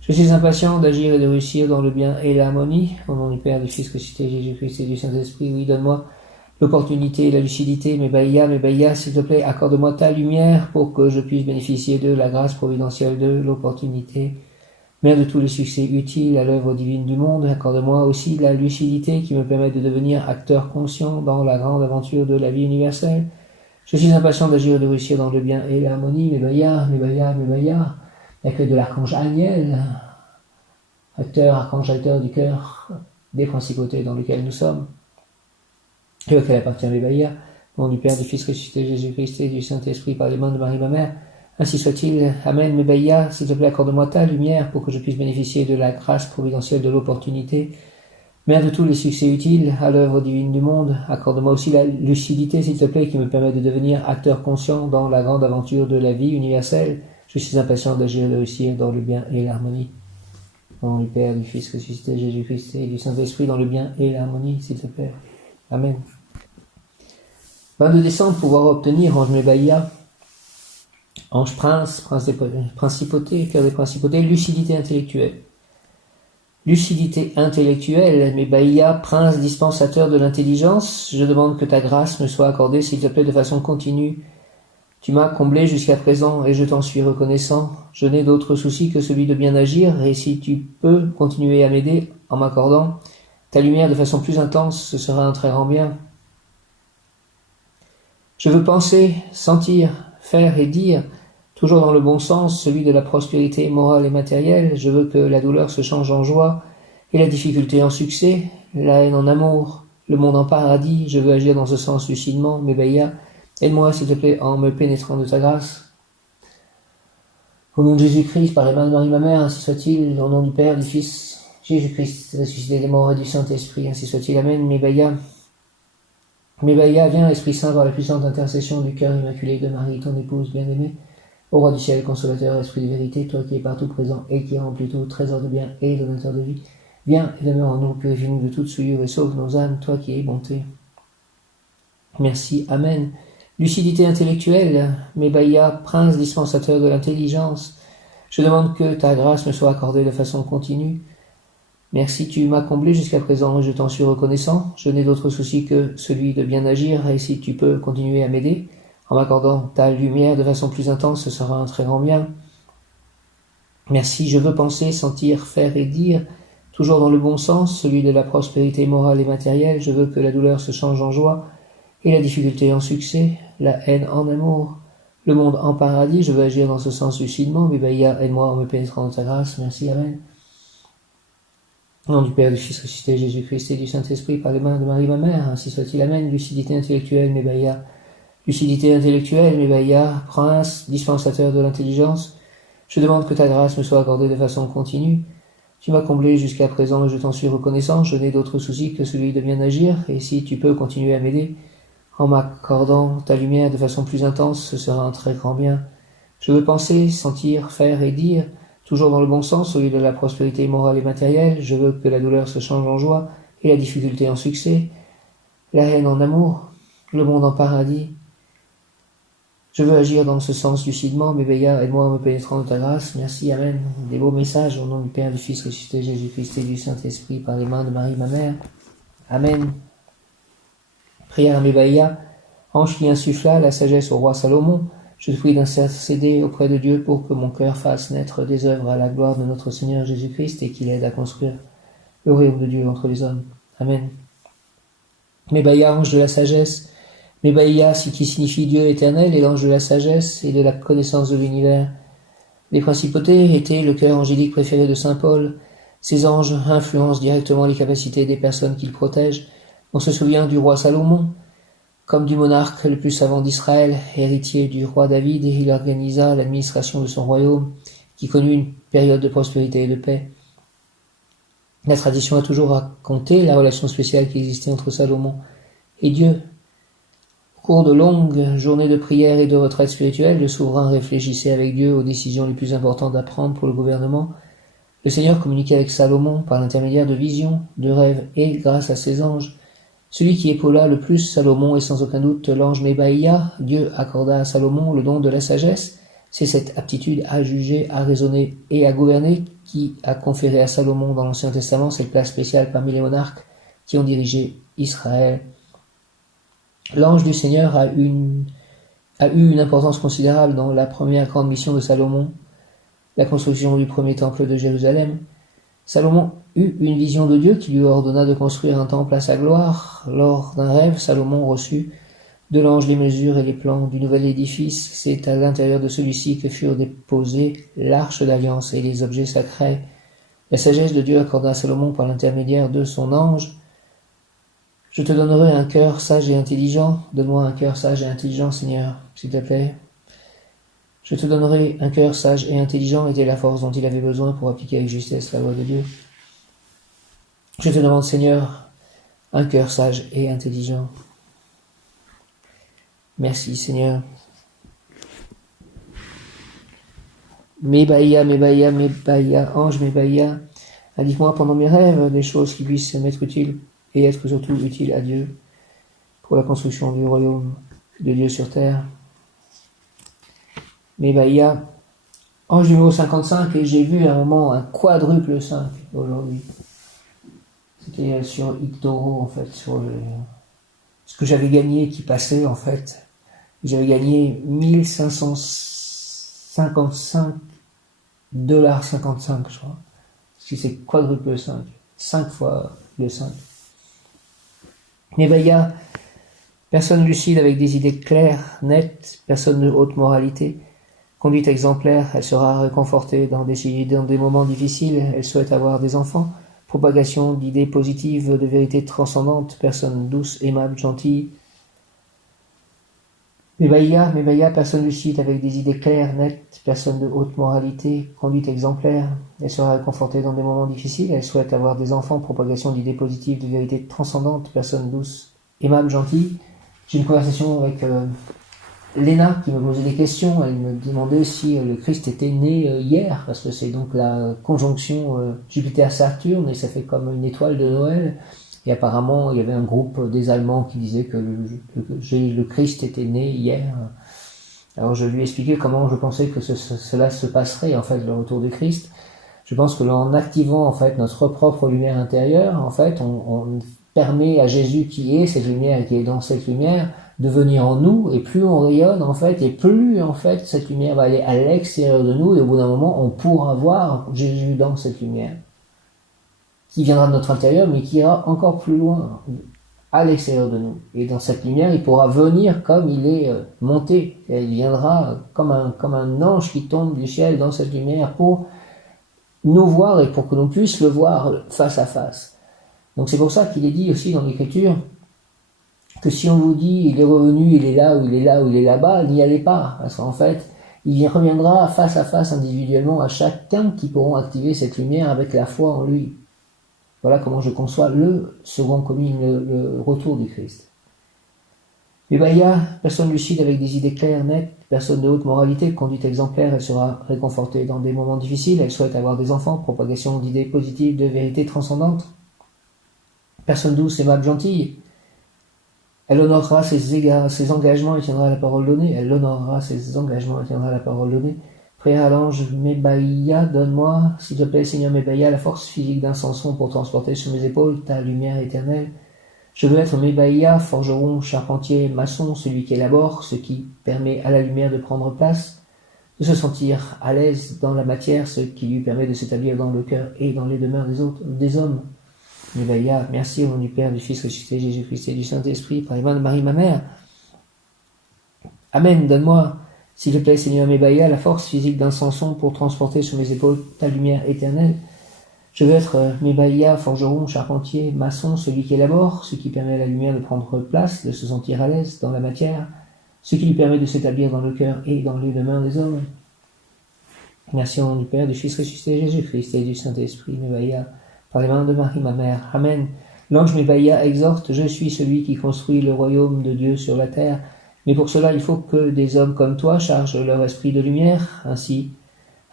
Je suis impatient d'agir et de réussir dans le bien et l'harmonie. Au nom du Père, du Fils, ressuscité, Jésus-Christ et du Saint-Esprit, oui, donne-moi l'opportunité et la lucidité. Mibaïa, s'il te plaît, accorde-moi ta lumière pour que je puisse bénéficier de la grâce providentielle de l'opportunité. Mère de tous les succès utiles à l'œuvre divine du monde, accorde-moi aussi la lucidité qui me permet de devenir acteur conscient dans la grande aventure de la vie universelle. Je suis impatient d'agir et de réussir dans le bien et l'harmonie. Mibaïa, l'accueil de l'archange Aniel, archange acteur du cœur des principautés dans lesquelles nous sommes, et auquel appartient Mibaïa, au nom du Père, du Fils ressuscité, Jésus-Christ et du Saint-Esprit, par les mains de Marie, ma mère. Ainsi soit-il. Amen. Mibaïa, s'il te plaît, accorde-moi ta lumière pour que je puisse bénéficier de la grâce providentielle de l'opportunité. Mère de tous les succès utiles à l'œuvre divine du monde, accorde-moi aussi la lucidité, s'il te plaît, qui me permet de devenir acteur conscient dans la grande aventure de la vie universelle. Je suis impatient d'agir et de réussir dans le bien et l'harmonie. Au nom du Père, du Fils ressuscité, Jésus-Christ et du Saint-Esprit, dans le bien et l'harmonie, s'il te plaît. Amen. 22 décembre, pouvoir obtenir, ange Mibaïa, ange prince, prince des principautés, cœur des principautés, lucidité intellectuelle. Lucidité intellectuelle, Mibaïa, prince dispensateur de l'intelligence, je demande que ta grâce me soit accordée, s'il te plaît, de façon continue. Tu m'as comblé jusqu'à présent et je t'en suis reconnaissant. Je n'ai d'autre souci que celui de bien agir, et si tu peux continuer à m'aider en m'accordant ta lumière de façon plus intense, ce sera un très grand bien. Je veux penser, sentir, faire et dire, toujours dans le bon sens, celui de la prospérité morale et matérielle. Je veux que la douleur se change en joie et la difficulté en succès, la haine en amour, le monde en paradis. Je veux agir dans ce sens lucidement. Mibaïa, aide-moi, s'il te plaît, en me pénétrant de ta grâce. Au nom de Jésus-Christ, par les mains de Marie, ma mère, ainsi soit-il. Au nom du Père, du Fils, Jésus-Christ, ressuscité des morts et du Saint-Esprit, ainsi soit-il. Amen. Mibaïa, viens, Esprit Saint, par la puissante intercession du cœur immaculé de Marie, ton épouse bien-aimée, au roi du ciel, consolateur, esprit de vérité, toi qui es partout présent et qui remplis tout, trésor de bien et donateur de vie, viens et demeure en nous, purifie-nous de toute souillure et sauve nos âmes, toi qui es bonté. Merci, Amen. Lucidité intellectuelle, Mibaïa, prince dispensateur de l'intelligence, je demande que ta grâce me soit accordée de façon continue. Merci, tu m'as comblé jusqu'à présent et je t'en suis reconnaissant. Je n'ai d'autre souci que celui de bien agir, et si tu peux continuer à m'aider, en m'accordant ta lumière de façon plus intense, ce sera un très grand bien. Merci, je veux penser, sentir, faire et dire, toujours dans le bon sens, celui de la prospérité morale et matérielle. Je veux que la douleur se change en joie et la difficulté en succès, la haine en amour, le monde en paradis. Je veux agir dans ce sens lucidement. Mébaya, aide-moi en me pénétrant dans ta grâce. Merci, Amen. Au nom du Père, du Fils ressuscité, Jésus-Christ et du Saint-Esprit, par les mains de Marie, ma mère, ainsi soit-il. Amen. Lucidité intellectuelle, Mébaya. Lucidité intellectuelle, Mébaya, prince, dispensateur de l'intelligence. Je demande que ta grâce me soit accordée de façon continue. Tu m'as comblé jusqu'à présent et je t'en suis reconnaissant. Je n'ai d'autre souci que celui de bien agir, et si tu peux continuer à m'aider, en m'accordant ta lumière de façon plus intense, ce sera un très grand bien. Je veux penser, sentir, faire et dire, toujours dans le bon sens, au lieu de la prospérité morale et matérielle. Je veux que la douleur se change en joie et la difficulté en succès, la haine en amour, le monde en paradis. Je veux agir dans ce sens lucidement. Mébaya, aide-moi en me pénétrant de ta grâce. Merci, Amen. Des beaux messages au nom du Père, du Fils ressuscité, Jésus-Christ et du Saint-Esprit, par les mains de Marie, ma mère. Amen. Prière à Mébaya, ange qui insuffla la sagesse au roi Salomon. Je te prie d'intercéder auprès de Dieu pour que mon cœur fasse naître des œuvres à la gloire de notre Seigneur Jésus-Christ et qu'il aide à construire le royaume de Dieu entre les hommes. Amen. Mébaya, ange de la sagesse. Mébaya, qui signifie Dieu éternel, et l'ange de la sagesse et de la connaissance de l'univers. Les principautés étaient le cœur angélique préféré de saint Paul. Ces anges influencent directement les capacités des personnes qu'ils protègent. On se souvient du roi Salomon, comme du monarque le plus savant d'Israël, héritier du roi David, et il organisa l'administration de son royaume, qui connut une période de prospérité et de paix. La tradition a toujours raconté la relation spéciale qui existait entre Salomon et Dieu. Au cours de longues journées de prière et de retraite spirituelle, le souverain réfléchissait avec Dieu aux décisions les plus importantes à prendre pour le gouvernement. Le Seigneur communiquait avec Salomon par l'intermédiaire de visions, de rêves et grâce à ses anges. Celui qui épaula le plus Salomon est sans aucun doute l'ange Mébaya. Dieu accorda à Salomon le don de la sagesse. C'est cette aptitude à juger, à raisonner et à gouverner qui a conféré à Salomon dans l'Ancien Testament cette place spéciale parmi les monarques qui ont dirigé Israël. L'ange du Seigneur a eu une importance considérable dans la première grande mission de Salomon, la construction du premier temple de Jérusalem. Salomon eut une vision de Dieu qui lui ordonna de construire un temple à sa gloire. Lors d'un rêve, Salomon reçut de l'ange les mesures et les plans du nouvel édifice. C'est à l'intérieur de celui-ci que furent déposés l'arche d'alliance et les objets sacrés. La sagesse de Dieu accorda à Salomon par l'intermédiaire de son ange. Je te donnerai un cœur sage et intelligent. Donne-moi un cœur sage et intelligent, Seigneur, s'il te plaît. Je te donnerai un cœur sage et intelligent était la force dont il avait besoin pour appliquer avec justesse la loi de Dieu. Je te demande, Seigneur, un cœur sage et intelligent. Merci, Seigneur. Mébaya, Mébaya, Mébaya, ange Mébaya, indique-moi pendant mes rêves des choses qui puissent m'être utiles et être surtout utiles à Dieu pour la construction du royaume de Dieu sur terre. Mébaya, ange numéro 55, et j'ai vu à un moment un quadruple 5 aujourd'hui. C'était sur Ictoro, en fait, sur ce que j'avais gagné qui passait, en fait. J'avais gagné 1555 $55, je crois. Si c'est quadruple 5. 5 fois le 5. Mébaya, personne lucide avec des idées claires, nettes, personne de haute moralité. Conduite exemplaire, elle sera réconfortée dans des moments difficiles, elle souhaite avoir des enfants. Propagation d'idées positives, de vérités transcendantes, personne douce, aimable, gentille. Mébaya, personne lucide avec des idées claires, nettes, personne de haute moralité, conduite exemplaire. Elle sera réconfortée dans des moments difficiles, elle souhaite avoir des enfants. Propagation d'idées positives, de vérités transcendantes, personne douce, aimable, gentille. J'ai une conversation avec Léna qui me posait des questions. Elle me demandait si le Christ était né hier, parce que c'est donc la conjonction Jupiter-Saturne et ça fait comme une étoile de Noël. Et apparemment, il y avait un groupe des Allemands qui disait que le Christ était né hier. Alors je lui ai expliqué comment je pensais que cela se passerait, en fait, le retour du Christ. Je pense que en activant, en fait, notre propre lumière intérieure, en fait, on permet à Jésus qui est cette lumière et qui est dans cette lumière de venir en nous, et plus on rayonne, en fait, et plus, en fait, cette lumière va aller à l'extérieur de nous, et au bout d'un moment, on pourra voir Jésus dans cette lumière, qui viendra de notre intérieur, mais qui ira encore plus loin, à l'extérieur de nous. Et dans cette lumière, il pourra venir comme il est monté. Il viendra comme un ange qui tombe du ciel dans cette lumière pour nous voir et pour que l'on puisse le voir face à face. Donc c'est pour ça qu'il est dit aussi dans l'Écriture que si on vous dit il est revenu, il est là, ou il est là, ou il est là-bas, n'y allez pas. Parce qu'en fait, il reviendra face à face individuellement à chacun qui pourront activer cette lumière avec la foi en lui. Voilà comment je conçois le second commis, le retour du Christ. Ubaya, personne lucide avec des idées claires, nettes, personne de haute moralité, conduite exemplaire, elle sera réconfortée dans des moments difficiles, elle souhaite avoir des enfants, propagation d'idées positives, de vérités transcendantes. Personne douce, aimable, gentille, elle honorera ses engagements et tiendra la parole donnée, elle honorera ses engagements et tiendra la parole donnée. Prière à l'ange Mebaïa, donne-moi, s'il te plaît, Seigneur Mebaïa, la force physique d'un Samson pour transporter sur mes épaules ta lumière éternelle. Je veux être Mebaïa, forgeron, charpentier, maçon, celui qui élabore, ce qui permet à la lumière de prendre place, de se sentir à l'aise dans la matière, ce qui lui permet de s'établir dans le cœur et dans les demeures des hommes. Mebaïa, merci au nom du Père, du Fils ressuscité, Jésus-Christ et du Saint-Esprit, par les mains de Marie, ma mère. Amen, donne-moi, s'il te plaît, Seigneur Mebaïa, la force physique d'un Samson pour transporter sur mes épaules ta lumière éternelle. Je veux être Mebaïa, forgeron, charpentier, maçon, celui qui élabore, ce qui permet à la lumière de prendre place, de se sentir à l'aise dans la matière, ce qui lui permet de s'établir dans le cœur et dans les demeures des hommes. Merci au nom du Père, du Fils ressuscité, Jésus-Christ et du Saint-Esprit, Mebaïa, par les mains de Marie, ma mère. Amen. L'ange Mebaïa exhorte, je suis celui qui construit le royaume de Dieu sur la terre, mais pour cela il faut que des hommes comme toi chargent leur esprit de lumière, ainsi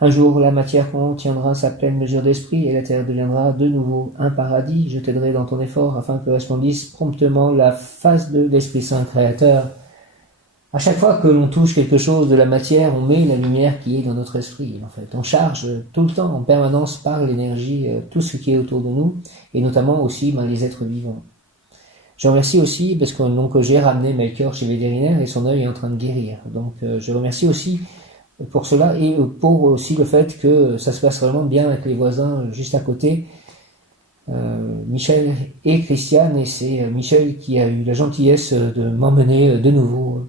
un jour, la matière contiendra sa pleine mesure d'esprit et la terre deviendra de nouveau un paradis. Je t'aiderai dans ton effort afin que resplendisse promptement la face de l'Esprit Saint Créateur. À chaque fois que l'on touche quelque chose de la matière, on met la lumière qui est dans notre esprit. En fait, on charge tout le temps, en permanence, par l'énergie, tout ce qui est autour de nous, et notamment aussi les êtres vivants. Je remercie aussi parce que j'ai ramené Melchior chez le vétérinaire et son œil est en train de guérir. Donc je remercie aussi pour cela et pour aussi le fait que ça se passe vraiment bien avec les voisins juste à côté, Michel et Christiane, et c'est Michel qui a eu la gentillesse de m'emmener de nouveau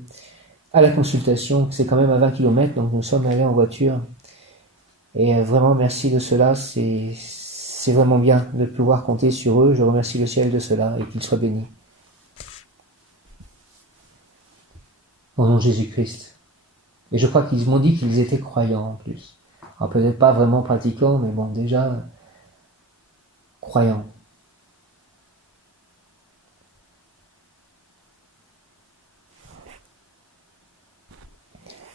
à la consultation, c'est quand même à 20 km, donc nous sommes allés en voiture, et vraiment merci de cela, c'est vraiment bien de pouvoir compter sur eux, je remercie le ciel de cela et qu'ils soient bénis. Au nom de Jésus-Christ. Et je crois qu'ils m'ont dit qu'ils étaient croyants en plus. Alors peut-être pas vraiment pratiquants, mais bon, déjà croyants.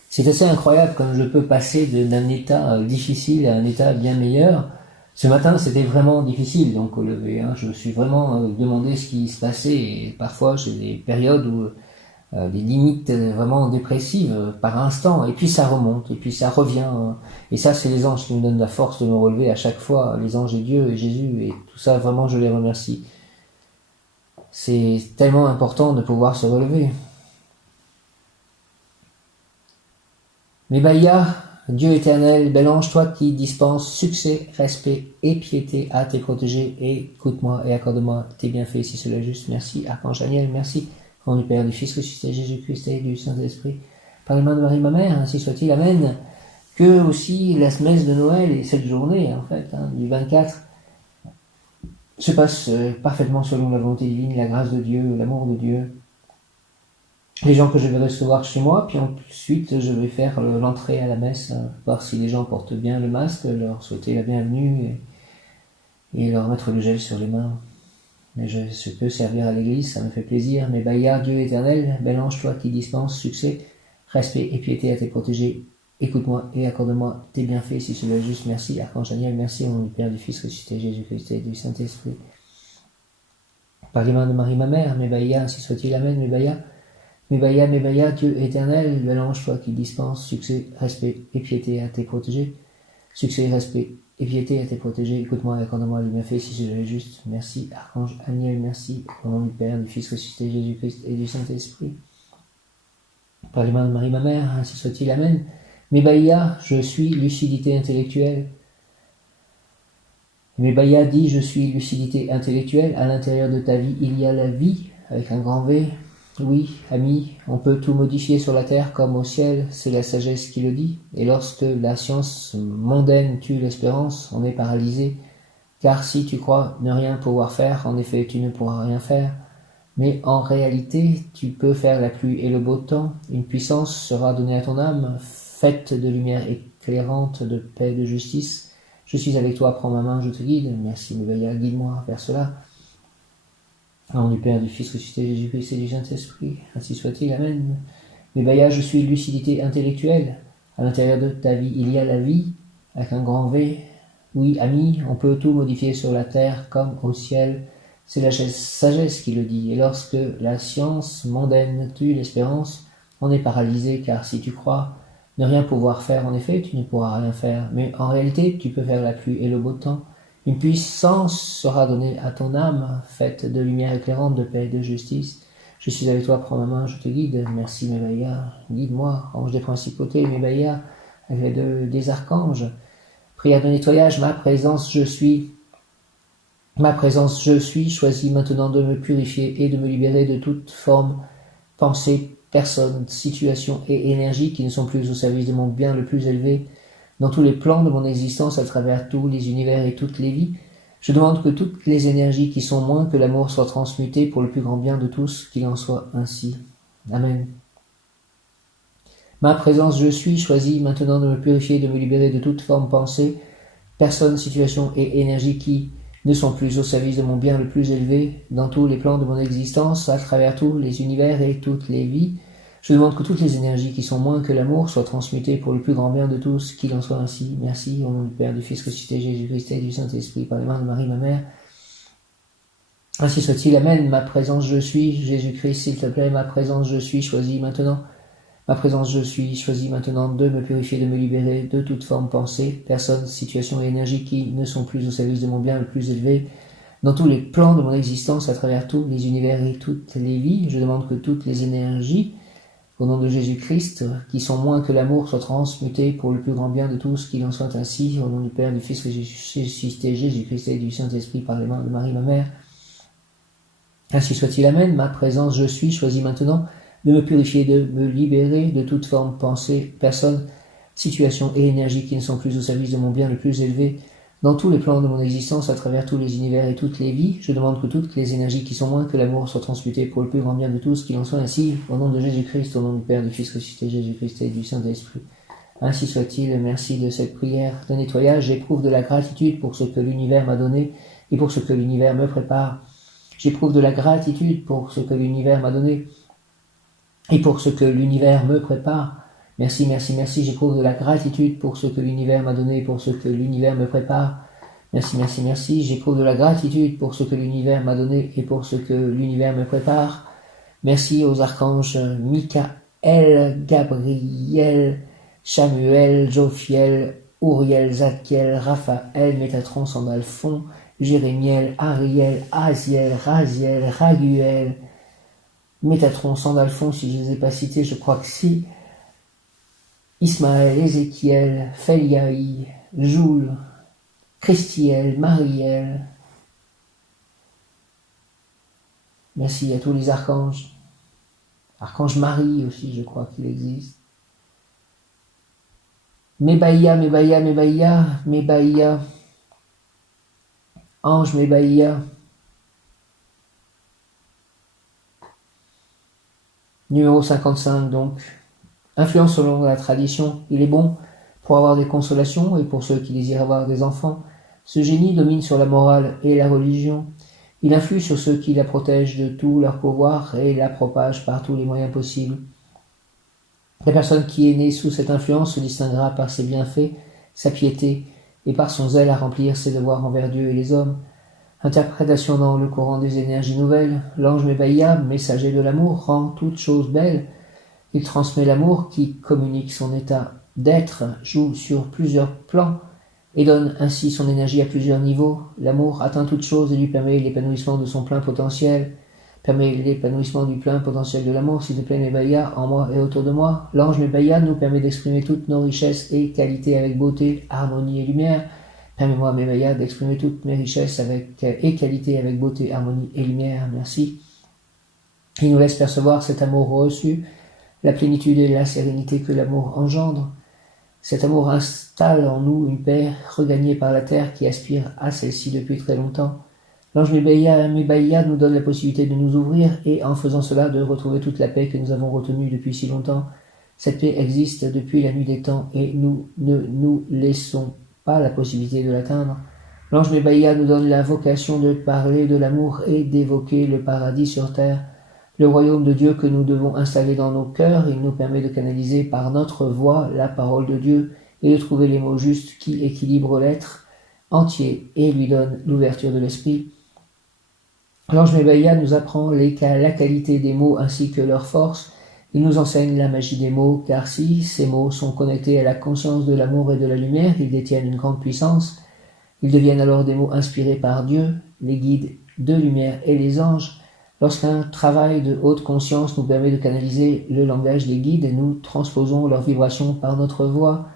C'est assez incroyable comme je peux passer d'un état difficile à un état bien meilleur. Ce matin, c'était vraiment difficile, donc au lever. Je me suis vraiment demandé ce qui se passait. Et parfois, j'ai des périodes où des limites vraiment dépressives par instant, et puis ça remonte, et puis ça revient, et ça c'est les anges qui me donnent la force de me relever à chaque fois, les anges et Dieu et Jésus, et tout ça vraiment je les remercie. C'est tellement important de pouvoir se relever. Mebaïa, Dieu éternel, bel ange, toi qui dispenses succès, respect et piété à tes protégés, et écoute-moi et accorde-moi tes bienfaits si cela est juste. Merci Archange Daniel, merci au nom du Père, du Fils ressuscité, Jésus-Christ et du Saint-Esprit, par les mains de Marie, ma mère, ainsi soit-il, amen. Que aussi la messe de Noël et cette journée, en fait, du 24, se passe parfaitement selon la volonté divine, la grâce de Dieu, l'amour de Dieu. Les gens que je vais recevoir chez moi, puis ensuite je vais faire l'entrée à la messe, voir si les gens portent bien le masque, leur souhaiter la bienvenue et leur mettre le gel sur les mains. Mais je peux servir à l'église, ça me fait plaisir. Mebaïa, Dieu éternel, bel ange, toi qui dispenses succès, respect et piété à tes protégés, écoute-moi et accorde-moi tes bienfaits si cela est juste. Merci, Archange Daniel, merci au nom du Père, du Fils ressuscité, Jésus-Christ et du Saint-Esprit. Par les mains de Marie, ma mère, Mebaïa, ainsi soit-il, amen. Mebaïa, Dieu éternel, bel ange, toi qui dispenses succès, respect et piété à tes protégés, succès, respect et piété à tes protégés, écoute-moi et accorde-moi les bienfaits si je l'ai juste. Merci, Archange Daniel, merci, au nom du Père, du Fils ressuscité, Jésus-Christ et du Saint-Esprit. Par les mains de Marie, ma mère, ainsi soit-il, amen. Mebaïa, je suis lucidité intellectuelle. Mebaïa dit, je suis lucidité intellectuelle, à l'intérieur de ta vie, il y a la vie, avec un grand V. Oui, ami, on peut tout modifier sur la terre comme au ciel, c'est la sagesse qui le dit. Et lorsque la science mondaine tue l'espérance, on est paralysé. Car si tu crois ne rien pouvoir faire, en effet tu ne pourras rien faire. Mais en réalité, tu peux faire la pluie et le beau temps. Une puissance sera donnée à ton âme, faite de lumière éclairante, de paix, de justice. Je suis avec toi, prends ma main, je te guide. Merci, Mébaya, guide-moi vers cela. Au nom du Père, du Fils, ressuscité Jésus-Christ et du Saint-Esprit, ainsi soit-il, Amen. Mébaya, je suis lucidité intellectuelle. À l'intérieur de ta vie, il y a la vie, avec un grand V. Oui, ami, on peut tout modifier sur la terre comme au ciel. C'est la sagesse qui le dit. Et lorsque la science mondaine tue l'espérance, on est paralysé, car si tu crois ne rien pouvoir faire, en effet, tu ne pourras rien faire. Mais en réalité, tu peux faire la pluie et le beau temps. Une puissance sera donnée à ton âme, faite de lumière éclairante, de paix et de justice. Je suis avec toi, prends ma main, je te guide. Merci, Mébaya. Guide-moi, ange des principautés, Mébaya, avec des archanges. Prière de nettoyage, ma présence, je suis. Ma présence, je suis, choisis maintenant de me purifier et de me libérer de toute forme, pensée, personne, situation et énergie qui ne sont plus au service de mon bien le plus élevé, dans tous les plans de mon existence, à travers tous les univers et toutes les vies. Je demande que toutes les énergies qui sont moins que l'amour soient transmutées pour le plus grand bien de tous, qu'il en soit ainsi. Amen. Ma présence, je suis, choisis maintenant de me purifier et de me libérer de toute forme, pensée, personne, situation et énergie qui ne sont plus au service de mon bien le plus élevé, dans tous les plans de mon existence, à travers tous les univers et toutes les vies. Je demande que toutes les énergies qui sont moins que l'amour soient transmutées pour le plus grand bien de tous, qu'il en soit ainsi. Merci, au nom du Père, du Fils ressuscité Jésus-Christ et du Saint-Esprit, par les mains de Marie, ma mère. Ainsi soit-il, Amen. Ma présence, je suis, Jésus-Christ, s'il te plaît, ma présence, je suis, choisis maintenant. Ma présence, je suis, choisis maintenant de me purifier, de me libérer de toute forme pensée, personne, situation et énergie qui ne sont plus au service de mon bien le plus élevé. Dans tous les plans de mon existence, à travers tous les univers et toutes les vies, je demande que toutes les énergies, au nom de Jésus-Christ, qui sont moins que l'amour, soient transmutées pour le plus grand bien de tous, qu'il en soit ainsi, au nom du Père, du Fils ressuscité Jésus-Christ et du Saint-Esprit, par les mains de Marie, ma mère. Ainsi soit-il, Amen. Ma présence, je suis, choisis maintenant de me purifier, de me libérer de toute forme, pensée, personne, situation et énergie qui ne sont plus au service de mon bien le plus élevé. Dans tous les plans de mon existence, à travers tous les univers et toutes les vies, je demande que toutes les énergies qui sont moins que l'amour soient transmutées pour le plus grand bien de tous, qu'il en soit ainsi, au nom de Jésus-Christ, au nom du Père, du Fils ressuscité Jésus-Christ et du Saint-Esprit. Ainsi soit-il, merci de cette prière de nettoyage. J'éprouve de la gratitude pour ce que l'univers m'a donné et pour ce que l'univers me prépare. J'éprouve de la gratitude pour ce que l'univers m'a donné et pour ce que l'univers me prépare. Merci, merci, merci. J'éprouve de la gratitude pour ce que l'univers m'a donné et pour ce que l'univers me prépare. Merci, merci, merci. J'éprouve de la gratitude pour ce que l'univers m'a donné et pour ce que l'univers me prépare. Merci aux archanges Michael, Gabriel, Samuel, Jophiel, Uriel, Zadkiel, Raphaël, Métatron, Sandalphon, Jérémiel, Ariel, Aziel, Raziel, Raguel, Métatron, Sandalphon, si je ne les ai pas cités, je crois que si. Ismaël, Ézéchiel, Feliaï, Joule, Christiel, Mariel. Merci à tous les archanges. Archange Marie aussi, je crois qu'il existe. Mébaïa, Mébaïa, Mébaïa, Mébaïa. Ange Mébaïa. Numéro 55 donc. Influence selon la tradition. Il est bon pour avoir des consolations et pour ceux qui désirent avoir des enfants. Ce génie domine sur la morale et la religion. Il influe sur ceux qui la protègent de tout leur pouvoir et la propagent par tous les moyens possibles. La personne qui est née sous cette influence se distinguera par ses bienfaits, sa piété et par son zèle à remplir ses devoirs envers Dieu et les hommes. Interprétation dans le courant des énergies nouvelles. L'ange Mébaïa, messager de l'amour, rend toute chose belle. Il transmet l'amour qui communique son état d'être, joue sur plusieurs plans et donne ainsi son énergie à plusieurs niveaux. L'amour atteint toute chose et lui permet l'épanouissement de son plein potentiel. Permet l'épanouissement du plein potentiel de l'amour, s'il te plaît, Mébaïa, en moi et autour de moi. L'ange Mébaïa nous permet d'exprimer toutes nos richesses et qualités avec beauté, harmonie et lumière. Permets-moi, Mébaïa, d'exprimer toutes mes richesses et qualités avec beauté, harmonie et lumière. Merci. Il nous laisse percevoir cet amour reçu, la plénitude et la sérénité que l'amour engendre. Cet amour installe en nous une paix regagnée par la terre qui aspire à celle-ci depuis très longtemps. L'ange Mibaïa nous donne la possibilité de nous ouvrir et, en faisant cela, de retrouver toute la paix que nous avons retenue depuis si longtemps. Cette paix existe depuis la nuit des temps et nous ne nous laissons pas la possibilité de l'atteindre. L'ange Mibaïa nous donne la vocation de parler de l'amour et d'évoquer le paradis sur terre, le royaume de Dieu que nous devons installer dans nos cœurs. Il nous permet de canaliser par notre voix la parole de Dieu et de trouver les mots justes qui équilibrent l'être entier et lui donnent l'ouverture de l'esprit. L'ange Mibaïa nous apprend la qualité des mots ainsi que leur force. Il nous enseigne la magie des mots, car si ces mots sont connectés à la conscience de l'amour et de la lumière, ils détiennent une grande puissance. Ils deviennent alors des mots inspirés par Dieu, les guides de lumière et les anges. Lorsqu'un travail de haute conscience nous permet de canaliser le langage des guides, nous transposons leurs vibrations par notre voix.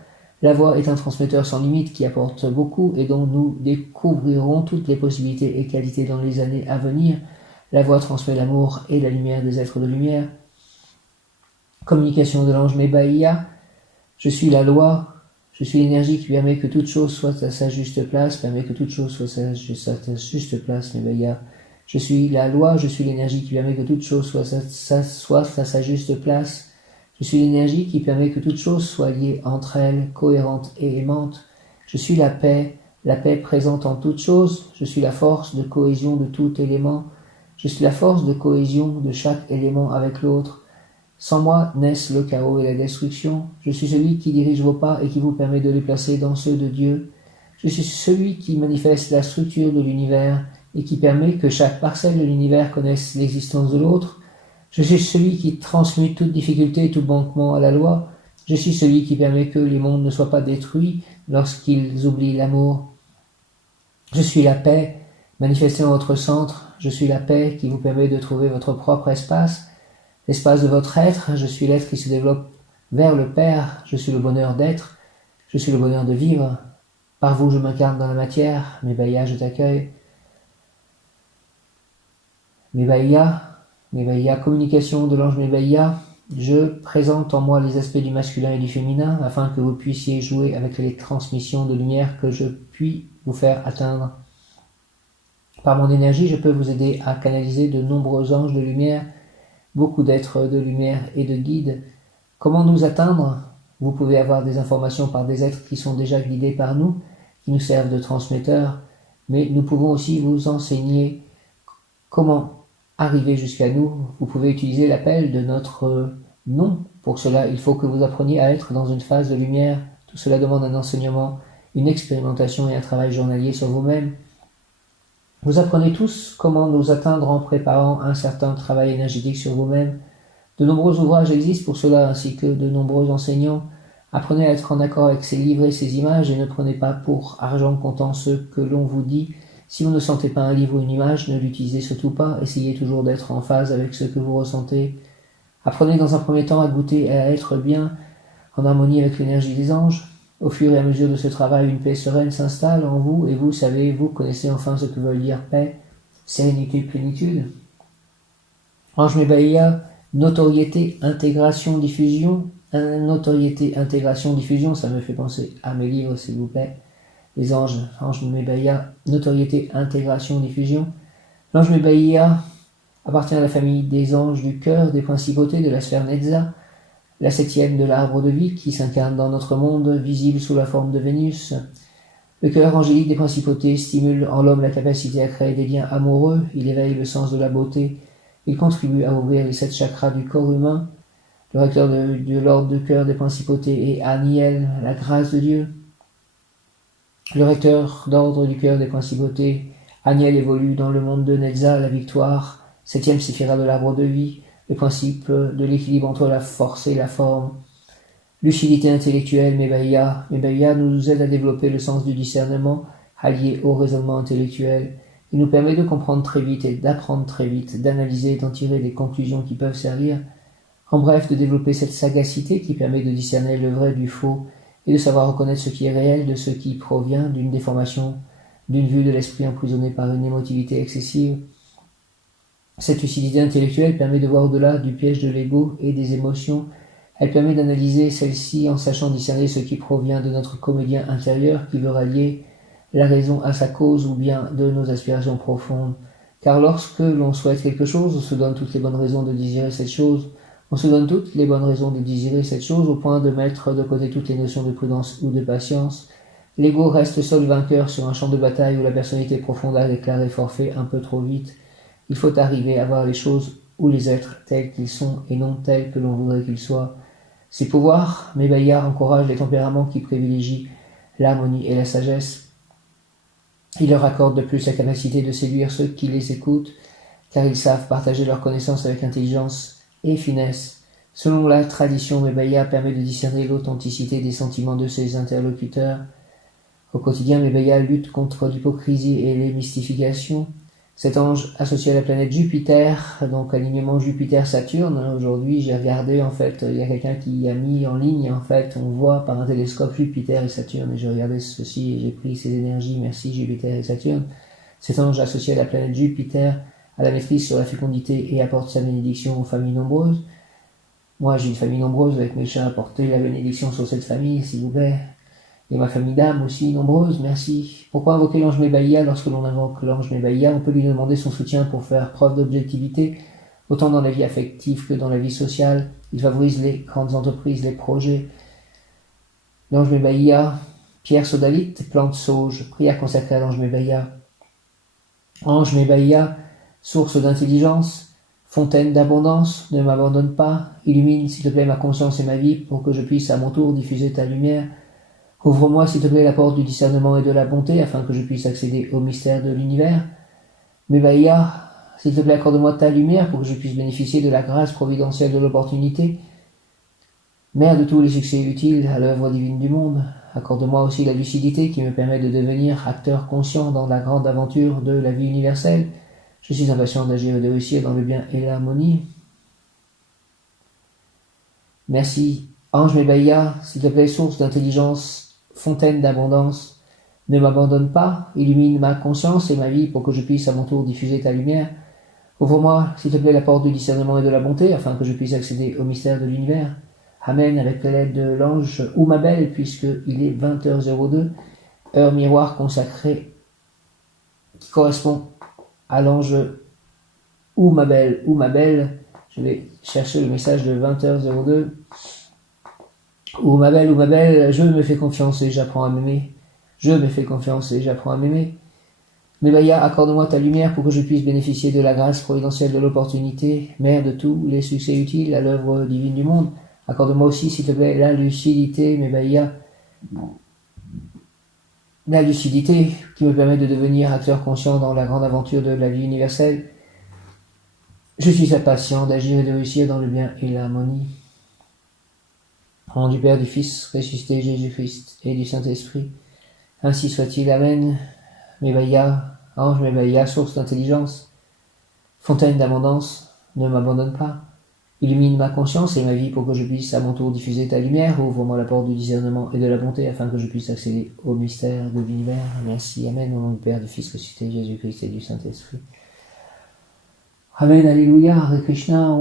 La voix est un transmetteur sans limite qui apporte beaucoup et dont nous découvrirons toutes les possibilités et qualités dans les années à venir. La voix transmet l'amour et la lumière des êtres de lumière. Communication de l'ange Mibaïa. Je suis la loi, je suis l'énergie qui permet que toute chose soit à sa juste place, permet que toute chose soit à sa juste place, Mibaïa. Je suis la loi, je suis l'énergie qui permet que toute chose soit à sa juste place. Je suis l'énergie qui permet que toute chose soit liée entre elles, cohérente et aimante. Je suis la paix présente en toute chose. Je suis la force de cohésion de tout élément. Je suis la force de cohésion de chaque élément avec l'autre. Sans moi naissent le chaos et la destruction. Je suis celui qui dirige vos pas et qui vous permet de les placer dans ceux de Dieu. Je suis celui qui manifeste la structure de l'univers et qui permet que chaque parcelle de l'univers connaisse l'existence de l'autre. Je suis celui qui transmute toute difficulté et tout manquement à la loi. Je suis celui qui permet que les mondes ne soient pas détruits lorsqu'ils oublient l'amour. Je suis la paix, manifestée dans votre centre. Je suis la paix qui vous permet de trouver votre propre espace, l'espace de votre être. Je suis l'être qui se développe vers le Père. Je suis le bonheur d'être. Je suis le bonheur de vivre. Par vous, je m'incarne dans la matière. Mibaïa, je t'accueille. Mibaïa, communication de l'ange Mibaïa. Je présente en moi les aspects du masculin et du féminin afin que vous puissiez jouer avec les transmissions de lumière que je puis vous faire atteindre. Par mon énergie, je peux vous aider à canaliser de nombreux anges de lumière, beaucoup d'êtres de lumière et de guides. Comment nous atteindre? Vous pouvez avoir des informations par des êtres qui sont déjà guidés par nous, qui nous servent de transmetteurs, mais nous pouvons aussi vous enseigner comment arriver jusqu'à nous. Vous pouvez utiliser l'appel de notre nom. Pour cela, il faut que vous appreniez à être dans une phase de lumière. Tout cela demande un enseignement, une expérimentation et un travail journalier sur vous-même. Vous apprenez tous comment nous atteindre en préparant un certain travail énergétique sur vous-même. De nombreux ouvrages existent pour cela, ainsi que de nombreux enseignants. Apprenez à être en accord avec ces livres et ces images et ne prenez pas pour argent comptant ce que l'on vous dit. Si vous ne sentez pas un livre ou une image, ne l'utilisez surtout pas. Essayez toujours d'être en phase avec ce que vous ressentez. Apprenez dans un premier temps à goûter et à être bien en harmonie avec l'énergie des anges. Au fur et à mesure de ce travail, une paix sereine s'installe en vous et vous savez, vous connaissez enfin ce que veut dire paix, sérénité, plénitude. Ange Mibaïa, notoriété, intégration, diffusion. Notoriété, intégration, diffusion, ça me fait penser à mes livres, s'il vous plaît. Les anges, ange Mibaïa, notoriété, intégration, diffusion. L'ange Mibaïa appartient à la famille des anges du cœur, des principautés de la sphère Netza, la 7e de l'arbre de vie qui s'incarne dans notre monde, visible sous la forme de Vénus. Le cœur angélique des principautés stimule en l'homme la capacité à créer des liens amoureux, il éveille le sens de la beauté, il contribue à ouvrir les 7 chakras du corps humain. Le recteur de l'ordre de cœur des principautés est Aniel, la grâce de Dieu. Le recteur d'ordre du cœur des principautés, Aniel, évolue dans le monde de Netza, la victoire, 7e séphira de l'arbre de vie, le principe de l'équilibre entre la force et la forme. Lucidité intellectuelle, Mibaïa nous aide à développer le sens du discernement, allié au raisonnement intellectuel. Il nous permet de comprendre très vite et d'apprendre très vite, d'analyser et d'en tirer des conclusions qui peuvent servir. En bref, de développer cette sagacité qui permet de discerner le vrai du faux et de savoir reconnaître ce qui est réel de ce qui provient d'une déformation, d'une vue de l'esprit emprisonné par une émotivité excessive. Cette lucidité intellectuelle permet de voir au-delà du piège de l'ego et des émotions. Elle permet d'analyser celle-ci en sachant discerner ce qui provient de notre comédien intérieur qui veut rallier la raison à sa cause ou bien de nos aspirations profondes. Car lorsque l'on souhaite quelque chose, on se donne toutes les bonnes raisons de désirer cette chose. On se donne toutes les bonnes raisons de désirer cette chose au point de mettre de côté toutes les notions de prudence ou de patience. L'ego reste seul vainqueur sur un champ de bataille où la personnalité profonde a déclaré forfait un peu trop vite. Il faut arriver à voir les choses ou les êtres tels qu'ils sont et non tels que l'on voudrait qu'ils soient. Ces pouvoirs, mes Bayards, encouragent les tempéraments qui privilégient l'harmonie et la sagesse. Ils leur accordent de plus la capacité de séduire ceux qui les écoutent, car ils savent partager leurs connaissances avec intelligence et finesse. Selon la tradition, mes Bayards permet de discerner l'authenticité des sentiments de ses interlocuteurs. Au quotidien, mes Bayards luttent contre l'hypocrisie et les mystifications. Cet ange associé à la planète Jupiter, donc alignement Jupiter-Saturne, aujourd'hui j'ai regardé en fait, il y a quelqu'un qui a mis en ligne, en fait, on voit par un télescope Jupiter et Saturne, et j'ai regardé ceci et j'ai pris ces énergies, merci Jupiter et Saturne. Cet ange associé à la planète Jupiter a la maîtrise sur la fécondité et apporte sa bénédiction aux familles nombreuses. Moi j'ai une famille nombreuse avec mes chats, apportez la bénédiction sur cette famille, s'il vous plaît. Et ma famille d'âmes aussi, nombreuse, merci. Pourquoi invoquer l'ange Mebaïa? Lorsque l'on invoque l'ange Mebaïa, on peut lui demander son soutien pour faire preuve d'objectivité, autant dans la vie affective que dans la vie sociale. Il favorise les grandes entreprises, les projets. L'ange Mebaïa, pierre sodalite, plante sauge, prière consacrée à l'ange Mebaïa. Ange Mebaïa, source d'intelligence, fontaine d'abondance, ne m'abandonne pas, illumine s'il te plaît ma conscience et ma vie pour que je puisse à mon tour diffuser ta lumière. Ouvre-moi, s'il te plaît, la porte du discernement et de la bonté, afin que je puisse accéder au mystère de l'univers. Mebaïa, s'il te plaît, accorde-moi ta lumière pour que je puisse bénéficier de la grâce providentielle de l'opportunité. Mère de tous les succès utiles à l'œuvre divine du monde, accorde-moi aussi la lucidité qui me permet de devenir acteur conscient dans la grande aventure de la vie universelle. Je suis impatient d'agir et de réussir dans le bien et l'harmonie. Merci, ange Mebaïa, s'il te plaît, source d'intelligence, fontaine d'abondance, ne m'abandonne pas, illumine ma conscience et ma vie pour que je puisse à mon tour diffuser ta lumière. Ouvre-moi, s'il te plaît, la porte du discernement et de la bonté, afin que je puisse accéder au mystère de l'univers. Amen, avec l'aide de l'ange Oumabel, puisqu'il est 20h02, heure miroir consacrée, qui correspond à l'ange Oumabel. Oumabel, je vais chercher le message de 20h02. Oumabel, je me fais confiance et j'apprends à m'aimer. Je me fais confiance et j'apprends à m'aimer. Mebaïa, accorde-moi ta lumière pour que je puisse bénéficier de la grâce providentielle de l'opportunité, mère de tous les succès utiles à l'œuvre divine du monde. Accorde-moi aussi, s'il te plaît, la lucidité, Mebaïa. La lucidité qui me permet de devenir acteur conscient dans la grande aventure de la vie universelle. Je suis impatient d'agir et de réussir dans le bien et l'harmonie. Au nom du Père, du Fils, ressuscité Jésus-Christ et du Saint-Esprit. Ainsi soit-il. Amen. Mebaïa, ange Mebaïa, source d'intelligence, fontaine d'abondance, ne m'abandonne pas. Illumine ma conscience et ma vie pour que je puisse à mon tour diffuser ta lumière. Ouvre-moi la porte du discernement et de la bonté afin que je puisse accéder au mystère de l'univers. Merci. Amen. Au nom du Père, du Fils, ressuscité Jésus-Christ et du Saint-Esprit. Amen. Alléluia. Hare Krishna.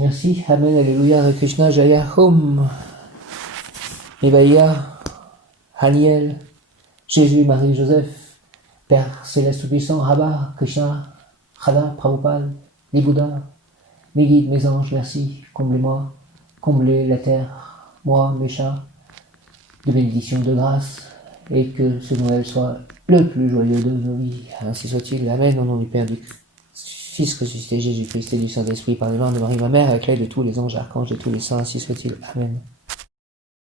Merci. Amen, Alléluia, Hare Krishna, Jaya, Hom. Mebaïa, Haniel, Jésus, Marie, Joseph, Père Céleste Tout-Puissant, Rabba, Krishna, Radha, Prabhupada, les Bouddhas, mes guides, mes anges, merci, comblez-moi, comblez la terre, moi, mes chats, de bénédiction, de grâce, et que ce Noël soit le plus joyeux de nos vies. Ainsi soit-il. Amen, au nom du Père, du Fils ressuscité Jésus-Christ et du Saint-Esprit, par les mains de Marie, ma mère, avec l'aide de tous les anges, archanges et tous les saints, ainsi soit-il. Amen.